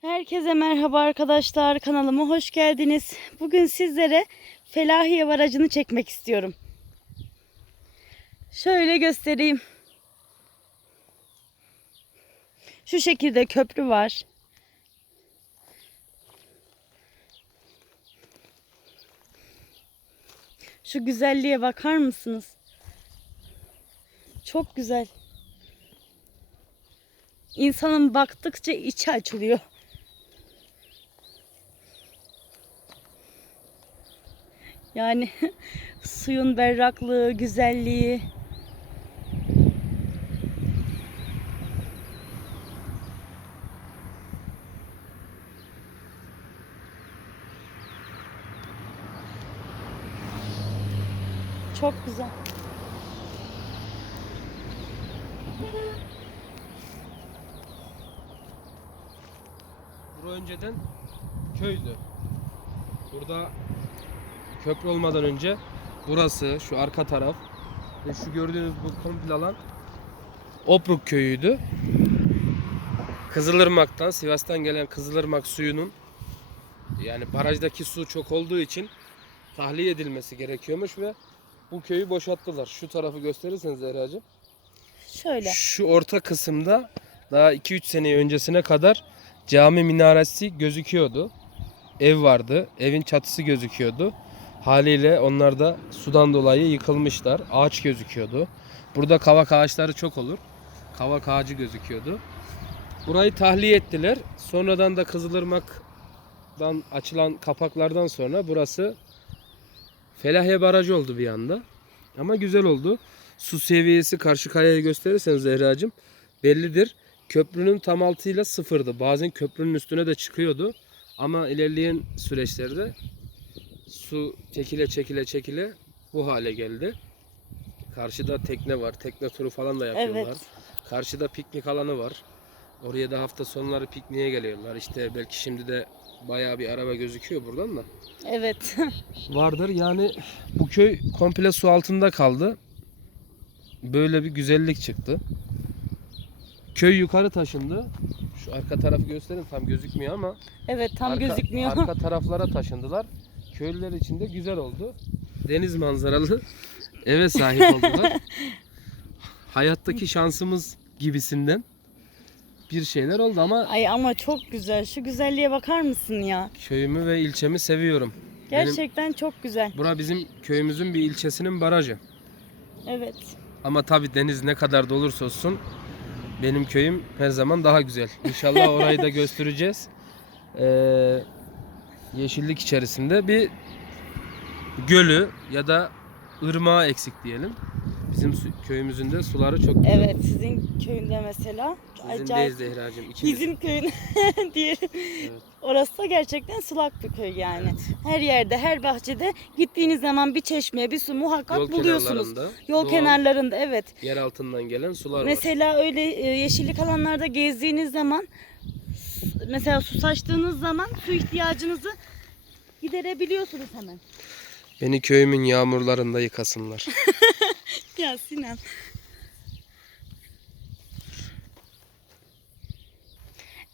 Herkese merhaba arkadaşlar. Kanalıma hoş geldiniz. Bugün sizlere Felahiye Barajı'nı çekmek istiyorum. Şöyle göstereyim. Şu şekilde köprü var. Şu güzelliğe bakar mısınız? Çok güzel. İnsanın baktıkça içi açılıyor. Yani suyun berraklığı, güzelliği. Çok güzel. Bura önceden köydü. Burada köprü olmadan önce burası, şu arka taraf ve şu gördüğünüz bu komple alan Opruk köyüydü. Kızılırmak'tan, Sivas'tan gelen Kızılırmak suyunun yani barajdaki su çok olduğu için tahliye edilmesi gerekiyormuş ve bu köyü boşalttılar. Şu tarafı gösterirseniz Zehra'cığım. Şöyle. Şu orta kısımda daha 2-3 sene öncesine kadar cami minaresi gözüküyordu. Ev vardı. Evin çatısı gözüküyordu. Haliyle onlar da sudan dolayı yıkılmışlar. Ağaç gözüküyordu. Burada kavak ağaçları çok olur. Kavak ağacı gözüküyordu. Burayı tahliye ettiler. Sonradan da Kızılırmak'tan açılan kapaklardan sonra burası Felahiye Barajı oldu bir anda. Ama güzel oldu. Su seviyesi karşı kayaya gösterirseniz Zehra'cığım bellidir. Köprünün tam altıyla sıfırdı. Bazen köprünün üstüne de çıkıyordu. Ama ilerleyen süreçlerde su çekile çekile çekile bu hale geldi. Karşıda tekne var. Tekne turu falan da yapıyorlar. Evet. Karşıda piknik alanı var. Oraya da hafta sonları pikniğe geliyorlar. İşte belki şimdi de bayağı bir araba gözüküyor buradan da Evet. vardır. Yani bu köy komple su altında kaldı. Böyle bir güzellik çıktı. Köy yukarı taşındı. Şu arka tarafı gösterin tam gözükmüyor ama Evet tam arka, gözükmüyor. arka taraflara taşındılar. Köylüler için de güzel oldu. Deniz manzaralı eve sahip oldular. Hayattaki şansımız gibisinden bir şeyler oldu ama Ay ama çok güzel. Şu güzelliğe bakar mısın ya? köyümü ve ilçemi seviyorum. Benim, Gerçekten çok güzel. bura bizim köyümüzün bir ilçesinin barajı. Evet. Ama tabi deniz ne kadar dolursa olsun benim köyüm her zaman daha güzel. İnşallah orayı da göstereceğiz. Ee, yeşillik içerisinde bir gölü ya da ırmağı eksik diyelim. Bizim su- köyümüzün de suları çok güzel. Evet sizin köyünde mesela Sizin acayip değil Zehra'cığım. ikimiz. bizim köyün diyelim. Evet. Orası da gerçekten sulak bir köy yani. Her yerde, her bahçede gittiğiniz zaman bir çeşme, bir su muhakkak Yol buluyorsunuz. kenarlarında Yol doğal kenarlarında evet. yer altından gelen sular var. Mesela öyle e, yeşillik alanlarda gezdiğiniz zaman mesela su saçtığınız zaman su ihtiyacınızı giderebiliyorsunuz hemen. Beni köyümün yağmurlarında yıkasınlar. Ya Sinan.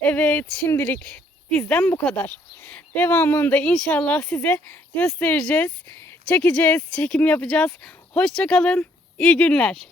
Evet şimdilik bizden bu kadar. Devamını da inşallah size göstereceğiz. Çekeceğiz, çekim yapacağız. Hoşçakalın. İyi günler.